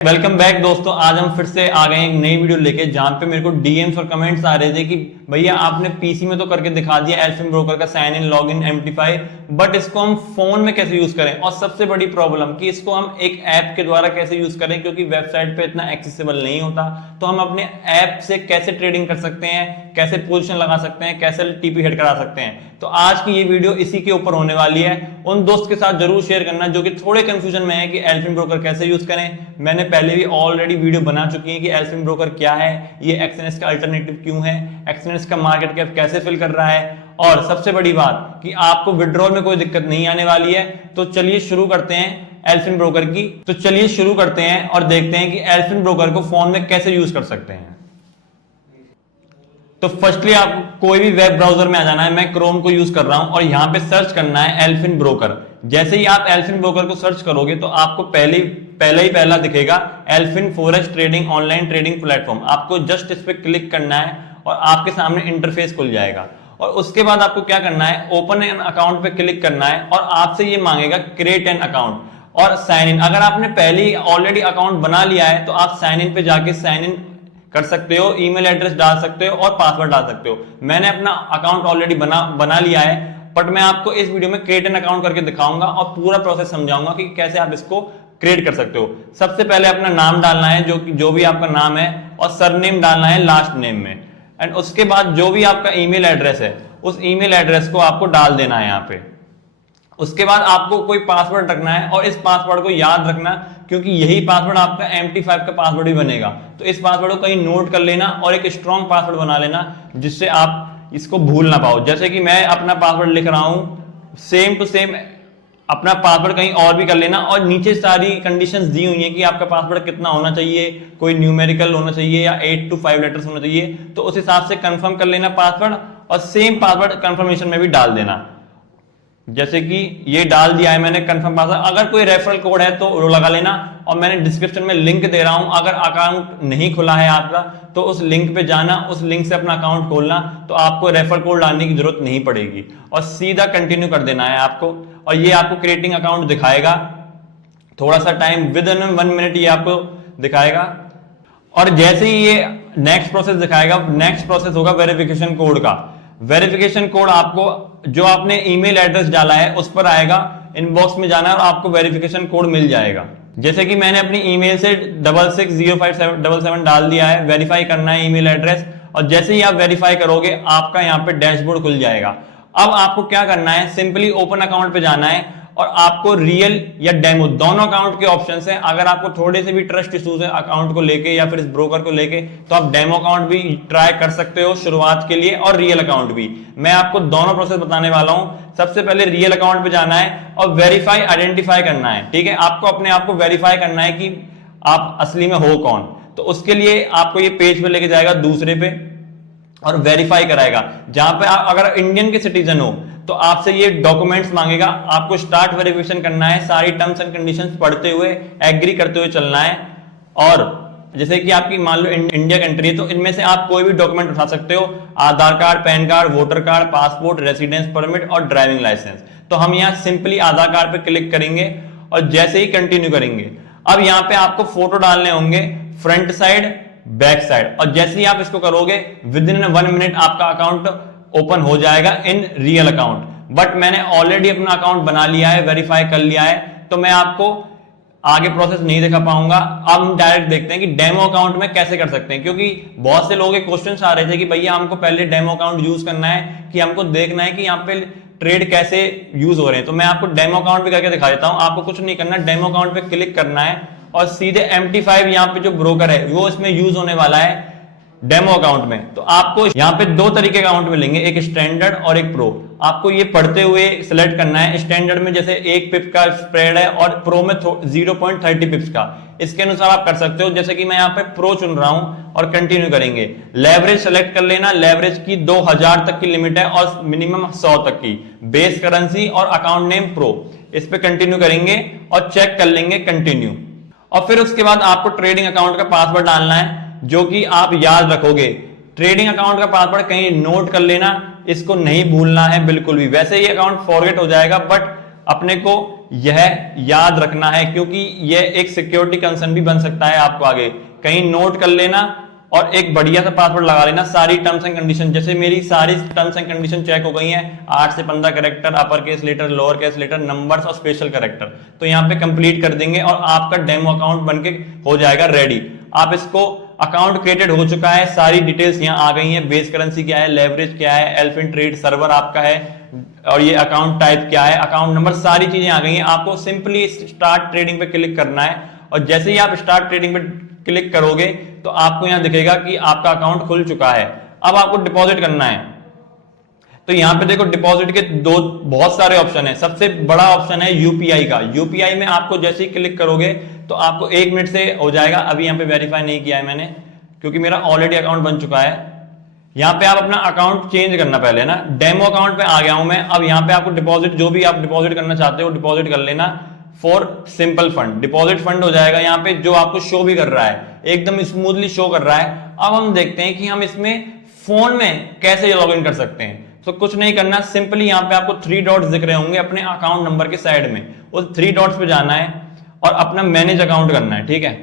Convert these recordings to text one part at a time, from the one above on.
Welcome back दोस्तों। आज हम फिर से आ गए एक नई वीडियो लेके, जहां पे मेरे को डीएम्स और कमेंट्स आ रहे थे कि भैया आपने पीसी में तो करके दिखा दिया एल्फिन ब्रोकर का sign in log in MT five, but इसको हम फोन में कैसे यूज करें। और सबसे बड़ी प्रॉब्लम कि इसको हम एक ऐप के द्वारा कैसे यूज करें, क्योंकि वेबसाइट पे इतना एक्सेसिबल नहीं होता। तो हम अपने ऐप से कैसे ट्रेडिंग कर सकते हैं, कैसे पोजीशन लगा सकते हैं, कैसे टीपी हेड करा सकते हैं। तो आज की ये वीडियो इसी के ऊपर होने वाली है। उन दोस्त के साथ जरूर शेयर करना जो कि थोड़े कंफ्यूजन में है कि एल्फिन ब्रोकर कैसे यूज करें। मैंने पहले भी ऑलरेडी वीडियो बना चुकी है कि एल्फिन ब्रोकर क्या है, ये एक्सएनएस का अल्टरनेटिव क्यों है, एक्सएनएस का मार्केट कैप कैसे फिल कर रहा है, और सबसे बड़ी बात कि आपको विड्रॉल में कोई दिक्कत नहीं आने वाली है। तो चलिए शुरू करते हैं एल्फिन ब्रोकर की। तो चलिए शुरू करते हैं और देखते हैं कि एल्फिन ब्रोकर को फोन में कैसे यूज कर सकते हैं। तो फर्स्टली आपको कोई भी वेब ब्राउजर में आ जाना है। मैं क्रोम को यूज कर रहा हूं और यहां पे सर्च करना है एल्फिन ब्रोकर। जैसे ही आप एल्फिन ब्रोकर को सर्च करोगे तो आपको पहला दिखेगा एल्फिन forex trading online trading platform. आपको जस्ट इस पे क्लिक करना है और आपके सामने इंटरफेस खुल जाएगा। और उसके बाद आपको क्या करना है, ओपन एन अकाउंट पे क्लिक करना है और आपसे ये मांगेगा क्रिएट एन अकाउंट और साइन इन। अगर आपने पहले ही ऑलरेडी अकाउंट बना लिया है तो आप साइन इन पे जाके साइन इन कर सकते हो, ईमेल एड्रेस डाल सकते हो और पासवर्ड डाल सकते हो। मैंने अपना अकाउंट ऑलरेडी बना लिया है, बट मैं आपको इस वीडियो में क्रिएट एन अकाउंट करके दिखाऊंगा और पूरा प्रोसेस समझाऊंगा कि कैसे आप इसको क्रिएट कर सकते हो। सबसे पहले अपना नाम डालना है, जो भी आपका नाम है, और सरनेम डालना है लास्ट नेम में। एंड उसके बाद जो भी आपका ईमेल एड्रेस है उस ईमेल एड्रेस को आपको डाल देना है यहाँ पे। उसके बाद आपको कोई पासवर्ड रखना है और इस पासवर्ड को याद रखना, क्योंकि यही पासवर्ड आपका MT5 का पासवर्ड भी बनेगा। तो इस पासवर्ड को कहीं नोट कर लेना और एक स्ट्रॉन्ग पासवर्ड बना लेना जिससे आप इसको भूल ना पाओ। जैसे कि मैं अपना पासवर्ड लिख रहा हूं, सेम टू सेम अपना पासवर्ड कहीं और भी कर लेना। और नीचे सारी कंडीशंस दी हुई है कि आपका पासवर्ड कितना होना चाहिए, कोई न्यूमेरिकल होना चाहिए या 8 to 5 लेटर्स होना चाहिए। तो उस हिसाब से कंफर्म कर लेना पासवर्ड और सेम पासवर्ड कंफर्मेशन में भी डाल देना। जैसे कि ये डाल दिया है मैंने कंफर्म पासवर्ड। अगर कोई रेफरल कोड है तो वो लगा लेना और मैंने डिस्क्रिप्शन में लिंक दे रहा हूं। अगर अकाउंट नहीं खुला है आपका तो उस लिंक पे जाना, उस लिंक से अपना अकाउंट खोलना, तो आपको रेफरल कोड डालने की जरूरत नहीं पड़ेगी और सीधा कंटिन्यू कर देना है आपको। और ये आपको क्रिएटिंग अकाउंट दिखाएगा, थोड़ा सा टाइम विद इन 1 मिनट ये आपको दिखाएगा। और जैसे ही ये नेक्स्ट प्रोसेस दिखाएगा, नेक्स्ट प्रोसेस होगा वेरिफिकेशन कोड का। वेरिफिकेशन कोड आपको जो आपने ईमेल एड्रेस डाला है उस पर आएगा, इनबॉक्स में जाना है और आपको वेरिफिकेशन कोड मिल जाएगा। जैसे कि मैंने अपनी ईमेल से 660577 डाल दिया है, वेरीफाई करना है ईमेल एड्रेस। और जैसे ही आप वेरीफाई करोगे आपका यहाँ पे डैशबोर्ड खुल जाएगा। अब आपको क्या करना है, सिंपली ओपन अकाउंट पे जाना है और आपको रियल या डेमो दोनों अकाउंट के ऑप्शंस हैं। अगर आपको थोड़े से भी ट्रस्ट इश्यूज है अकाउंट को लेके या फिर इस ब्रोकर को लेके तो आप डेमो अकाउंट भी ट्राई कर सकते हो शुरुआत के लिए, और रियल अकाउंट भी। मैं आपको दोनों प्रोसेस बताने वाला हूं। सबसे पहले रियल अकाउंट पे जाना है और वेरीफाई आइडेंटिफाई करना है। ठीक है, आपको अपने आप को वेरीफाई करना है कि आप असली में हो कौन। तो उसके लिए आपको ये पेज पे लेके जाएगा दूसरे पे और वेरीफाई कराएगा। जहां पे आप अगर इंडियन के सिटीजन हो तो आपसे ये डॉक्यूमेंट्स मांगेगा, आपको स्टार्ट वेरिफिकेशन करना है, सारी टर्म्स एंड कंडीशंस पढ़ते हुए एग्री करते हुए चलना है। और जैसे कि आपकी मान लो इंडिया कंट्री है तो इनमें से आप कोई भी डॉक्यूमेंट उठा सकते हो, Aadhaar card, PAN card, voter card, passport, residence permit और ड्राइविंग लाइसेंस। तो हम यहाँ सिंपली आधार कार्ड पे क्लिक करेंगे और जैसे ही कंटिन्यू करेंगे, अब यहाँ पे आपको फोटो डालने होंगे, फ्रंट साइड, बैक साइड। और जैसे ही आप इसको करोगे विद इन 1 मिनट आपका अकाउंट ओपन हो जाएगा इन रियल अकाउंट। बट मैंने ऑलरेडी अपना अकाउंट बना लिया है, वेरीफाई कर लिया है, तो मैं आपको आगे प्रोसेस नहीं दिखा पाऊंगा। अब हम डायरेक्ट देखते हैं कि डेमो अकाउंट में कैसे कर सकते हैं, क्योंकि बहुत से लोगों के क्वेश्चंस आ रहे थे कि भैया हमको पहले डेमो अकाउंट यूज करना है, कि हमको देखना है कि यहाँ पे ट्रेड कैसे यूज हो रहे हैं। तो मैं आपको डेमो अकाउंट पे करके दिखा देता हूं। आपको कुछ नहीं करना, डेमो अकाउंट पे क्लिक करना है और सीधे MT5 यहाँ पे जो ब्रोकर है वो इसमें यूज होने वाला है डेमो अकाउंट में। तो आपको यहाँ पे 2 तरीके के अकाउंट मिलेंगे, एक स्टैंडर्ड और एक प्रो। आपको ये पढ़ते हुए सिलेक्ट करना है। स्टैंडर्ड में जैसे 1 पिप का स्प्रेड है और प्रो में 0.30 पिप्स का, इसके अनुसार आप कर सकते हो। जैसे कि मैं यहाँ पे प्रो चुन रहा हूं और कंटिन्यू करेंगे। लेवरेज सेलेक्ट कर लेना, लेवरेज की 2000 तक की लिमिट है और मिनिमम 100 तक की। बेस करेंसी और अकाउंट नेम प्रो, इस पे कंटिन्यू करेंगे और चेक कर लेंगे कंटिन्यू। और फिर उसके बाद आपको ट्रेडिंग अकाउंट का पासवर्ड डालना है जो कि आप याद रखोगे। ट्रेडिंग अकाउंट का पासवर्ड कहीं नोट कर लेना, इसको नहीं भूलना है बिल्कुल भी। वैसे ये अकाउंट फॉरगेट हो जाएगा बट अपने को यह याद रखना है, क्योंकि यह एक सिक्योरिटी कंसर्न भी बन सकता है आपको आगे। कहीं नोट कर लेना और एक बढ़िया सा पासवर्ड लगा लेना। सारी टर्म्स एंड कंडीशन, जैसे मेरी सारी टर्म्स एंड कंडीशन चेक हो गई हैं, 8 से 15 character, upper case letter, lower case letter, numbers और स्पेशल कैरेक्टर, तो यहाँ पे कंप्लीट कर देंगे और आपका डेमो अकाउंट बनके हो जाएगा रेडी। आप इसको अकाउंट क्रिएटेड हो चुका है, सारी डिटेल्स यहाँ आ गई हैं, बेस करेंसी क्या है, लेवरेज क्या है, एल्फिन ट्रेड सर्वर आपका है, और ये अकाउंट टाइप क्या है, अकाउंट नंबर, सारी चीजें आ गई हैं। आपको सिंपली स्टार्ट ट्रेडिंग पे क्लिक करना है और जैसे ही आप स्टार्ट ट्रेडिंग पे क्लिक करोगे तो आपको यहां दिखेगा कि आपका अकाउंट खुल चुका है। अब आपको डिपॉजिट करना है, तो यहां पे देखो डिपॉजिट के बहुत सारे ऑप्शन है। सबसे बड़ा ऑप्शन है यूपीआई का। यूपीआई में आपको जैसे ही क्लिक करोगे तो आपको 1 मिनट से हो जाएगा। अभी यहां पे वेरीफाई नहीं किया है मैंने, क्योंकि मेरा ऑलरेडी अकाउंट बन चुका है। यहां पे आप अपना अकाउंट चेंज करना पहले ना, डेमो अकाउंट पे आ गया हूं मैं। अब यहां पे आपको डिपॉजिट, जो भी आप डिपॉजिट करना चाहते हो डिपॉजिट कर लेना for simple fund. Deposit fund हो जाएगा यहाँ पे, जो आपको शो भी कर रहा है, एकदम स्मूथली शो कर रहा है। अब हम देखते हैं कि हम इसमें फोन में कैसे लॉग इन कर सकते हैं। तो कुछ नहीं करना, सिंपली यहाँ पे आपको 3 डॉट्स दिख रहे होंगे अपने अकाउंट नंबर के साइड में, उस 3 डॉट्स पे जाना है और अपना मैनेज अकाउंट करना है। ठीक है,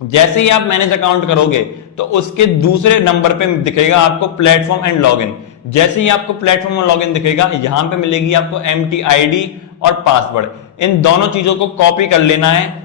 जैसे ही आप मैनेज अकाउंट करोगे तो उसके दूसरे नंबर पे दिखेगा आपको प्लेटफॉर्म एंड लॉगिन। जैसे ही आपको प्लेटफॉर्म और लॉगिन दिखेगा, यहां पे मिलेगी आपको MT-ID और पासवर्ड। इन दोनों चीजों को कॉपी कर लेना है,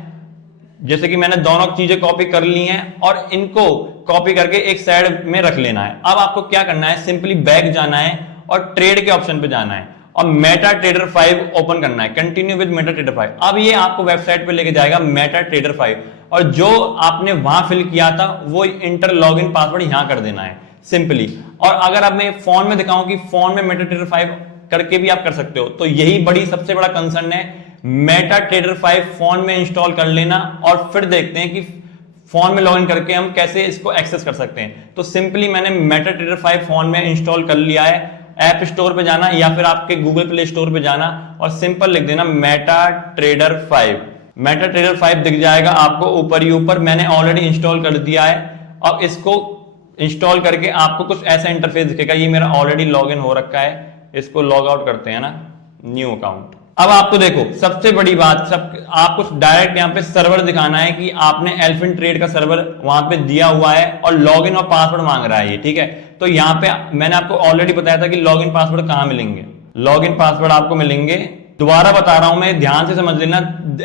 जैसे कि मैंने दोनों चीजें कॉपी कर ली हैं, और इनको कॉपी करके एक साइड में रख लेना है। अब आपको क्या करना है, सिंपली बैक जाना है और ट्रेड के ऑप्शन पे जाना है और MetaTrader 5 ओपन करना है, कंटिन्यू विद MetaTrader 5। अब ये आपको वेबसाइट पे लेके जाएगा MetaTrader 5, और जो आपने वहां फिल किया था वो इंटर लॉगिन पासवर्ड यहां कर देना है सिंपली। और अगर अब मैं फोन में दिखाऊं कि फोन में MetaTrader 5 करके भी आप कर सकते हो, तो यही बड़ी सबसे बड़ा कंसर्न है। MetaTrader 5 फोन में इंस्टॉल कर लेना और फिर देखते हैं कि फोन में लॉगिन करके हम कैसे इसको एक्सेस कर सकते हैं। तो सिंपली मैंने MetaTrader 5 फोन में इंस्टॉल कर लिया है। ऐप स्टोर पे जाना या फिर आपके गूगल प्ले स्टोर पे जाना और सिंपल लिख देना MetaTrader 5। MetaTrader 5 दिख जाएगा आपको ऊपर ही ऊपर। मैंने ऑलरेडी इंस्टॉल कर दिया है। अब इसको इंस्टॉल करके आपको कुछ ऐसा इंटरफेस दिखेगा। ये मेरा ऑलरेडी लॉगिन हो रखा है, इसको लॉग आउट करते हैं ना, न्यू अकाउंट। अब आपको देखो सबसे बड़ी बात, सब आपको डायरेक्ट यहाँ पे सर्वर दिखाना है कि आपने एल्फिन ट्रेड का सर्वर वहां पे दिया हुआ है और लॉगिन और पासवर्ड मांग रहा है ये। ठीक है, तो यहाँ पे मैंने आपको ऑलरेडी बताया था कि लॉगिन पासवर्ड कहाँ मिलेंगे। लॉगिन पासवर्ड आपको मिलेंगे, दोबारा बता रहा हूं मैं, ध्यान से समझ लेना।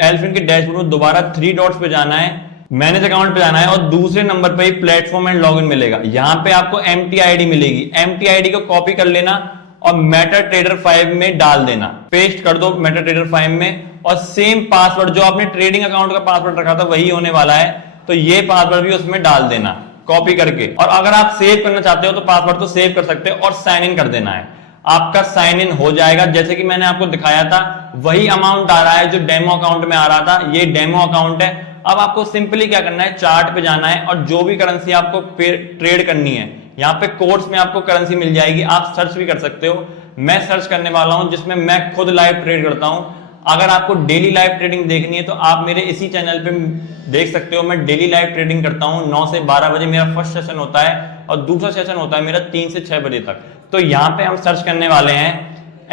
एल्फिन के डैशबोर्ड में दोबारा 3 डॉट्स पे जाना है, मैनेज अकाउंट पे जाना है और दूसरे नंबर पे ही प्लेटफॉर्म एंड लॉगिन मिलेगा। यहां पे आपको MT-ID मिलेगी, MT-ID को कॉपी कर लेना और MetaTrader 5 में डाल देना, पेस्ट कर दो MetaTrader 5 में, और सेम पासवर्ड जो आपने ट्रेडिंग अकाउंट का पासवर्ड रखा था वही होने वाला है, तो ये पासवर्ड भी उसमें डाल देना कॉपी करके। और अगर आप सेव करना चाहते हो तो पासवर्ड तो सेव कर सकते हो और साइन इन कर देना है। आपका साइन इन हो जाएगा, जैसे कि मैंने आपको दिखाया था वही अमाउंट आ रहा है जो डेमो अकाउंट में आ रहा था, ये डेमो अकाउंट है। अब आपको सिंपली क्या करना है, चार्ट पे जाना है और जो भी करेंसी आपको ट्रेड करनी है, यहाँ पे कोड्स में आपको करेंसी मिल जाएगी, आप सर्च भी कर सकते हो। मैं सर्च करने वाला हूं जिसमें मैं खुद लाइव ट्रेड करता हूं। अगर आपको डेली लाइव ट्रेडिंग देखनी है तो आप मेरे इसी चैनल पे देख सकते हो। मैं डेली लाइव ट्रेडिंग करता हूं, 9 से 12 बजे मेरा फर्स्ट सेशन होता है और दूसरा सेशन होता है मेरा 3 से 6 बजे तक। तो यहाँ पे हम सर्च करने वाले हैं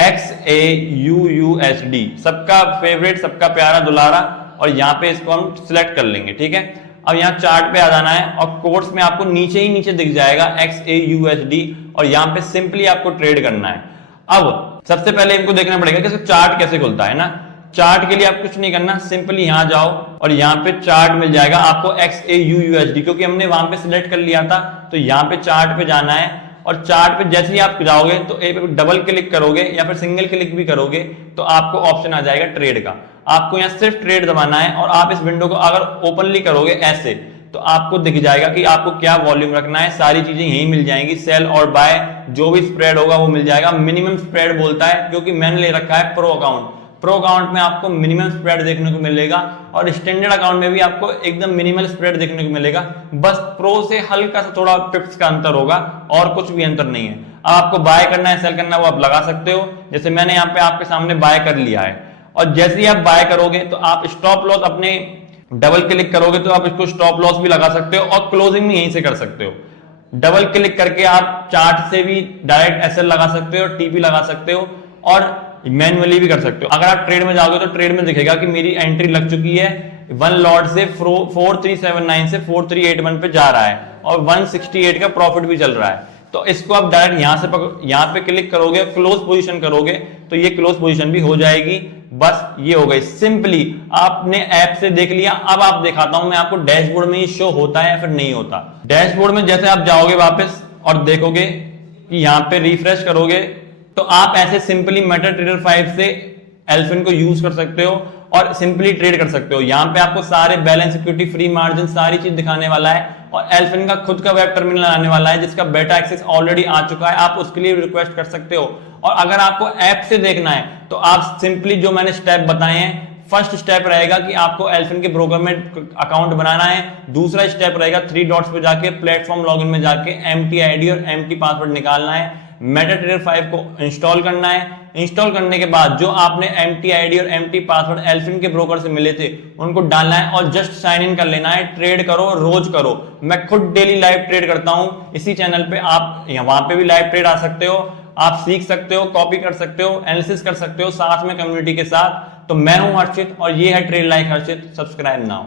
XAUUSD, सबका फेवरेट, सबका प्यारा दुलारा, और यहाँ पे इसको हम सिलेक्ट कर लेंगे। ठीक है, अब यहाँ चार्ट पे आ जाना है और कोर्स में आपको नीचे ही नीचे दिख जाएगा XAUUSD, और यहाँ पे सिंपली आपको ट्रेड करना है। अब सबसे पहले इनको देखना पड़ेगा कि चार्ट कैसे खुलता है ना। चार्ट के लिए आप कुछ नहीं करना, सिंपली यहां जाओ और यहाँ पे चार्ट मिल जाएगा आपको XAUUSD, क्योंकि हमने वहां पे सिलेक्ट कर लिया था। तो यहाँ पे चार्ट पे जाना है और चार्ट पे जैसे ही आप जाओगे तो डबल क्लिक करोगे या फिर सिंगल क्लिक भी करोगे तो आपको ऑप्शन आ जाएगा ट्रेड का। आपको यहाँ सिर्फ ट्रेड दबाना है और आप इस विंडो को अगर ओपनली करोगे ऐसे तो आपको दिख जाएगा कि आपको क्या वॉल्यूम रखना है, सारी चीजें यही मिल जाएंगी। सेल और बाय जो भी स्प्रेड होगा वो मिल जाएगा। मिनिमम स्प्रेड बोलता है क्योंकि मैंने ले रखा है प्रो अकाउंट। प्रो अकाउंट में आपको मिनिमम स्प्रेड देखने को मिलेगा और स्टैंडर्ड अकाउंट में भी आपको एकदम मिनिमल स्प्रेड देखने को मिलेगा। बस प्रो से हल्का सा थोड़ा पिप्स का अंतर होगा और कुछ भी अंतर नहीं है। अब आपको बाय करना है, सेल करना है, वो आप लगा सकते हो। जैसे मैंने यहाँ पे आपके सामने बाय कर लिया है और जैसे ही आप बाय करोगे तो आप स्टॉप लॉस अपने डबल क्लिक करोगे तो आप इसको स्टॉप लॉस भी लगा सकते हो और क्लोजिंग भी यहीं से कर सकते हो। डबल क्लिक करके आप चार्ट से भी डायरेक्ट एसएल लगा सकते हो, टीपी लगा सकते हो और मैन्युअली भी कर सकते हो। अगर आप ट्रेड में जाओगे तो ट्रेड में दिखेगा कि मेरी एंट्री लग चुकी है, 1 लॉट से 4379 से 4381 पे जा रहा है और 168 का प्रॉफिट भी चल रहा है। तो इसको आप डायरेक्ट यहां पे क्लिक करोगे, क्लोज पोजीशन करोगे तो ये क्लोज पोजीशन भी हो जाएगी। बस ये हो गई, सिंपली आपने ऐप से देख लिया। अब आप दिखाता हूं मैं आपको डैशबोर्ड में ये शो होता है या फिर नहीं होता। डैशबोर्ड में जैसे आप जाओगे वापस और देखोगे कि यहां पे रिफ्रेश करोगे तो आप ऐसे सिंपली मेटाट्रेडर 5 से एल्फिन को यूज कर सकते हो और सिंपली ट्रेड कर सकते हो। यहां पे आपको सारे बैलेंस, इक्विटी, फ्री मार्जिन सारी चीज दिखाने वाला है और एल्फिन का खुद का वेब टर्मिनल आने वाला है जिसका बेटा एक्सेस ऑलरेडी आ चुका है। आप उसके लिए रिक्वेस्ट कर सकते हो। और अगर आपको ऐप से देखना है तो आप सिंपली जो मैंने स्टेप बताए हैं, फर्स्ट स्टेप रहेगा कि आपको एल्फिन के ब्रोकर में अकाउंट बनाना है। दूसरा स्टेप रहेगा 3 डॉट्स पे जाके प्लेटफॉर्म लॉगिन में जाके एम्प्टी आईडी और एम्प्टी पासवर्ड निकालना है। मेटाट्रेडर 5 को इंस्टॉल करना है। इंस्टॉल करने के बाद जो आपने एम्प्टी आईडी और एम्प्टी पासवर्ड एल्फिन के ब्रोकर से मिले थे उनको डालना है और जस्ट साइन इन कर लेना है। ट्रेड करो, रोज करो। मैं खुद डेली लाइव ट्रेड करता हूं इसी चैनल पे। आप वहां पे भी लाइव ट्रेड आ सकते हो, आप सीख सकते हो, कॉपी कर सकते हो, एनालिसिस कर सकते हो साथ में कम्युनिटी के साथ। तो मैं हूं हर्षित और ये है trade like Harshit. Subscribe now.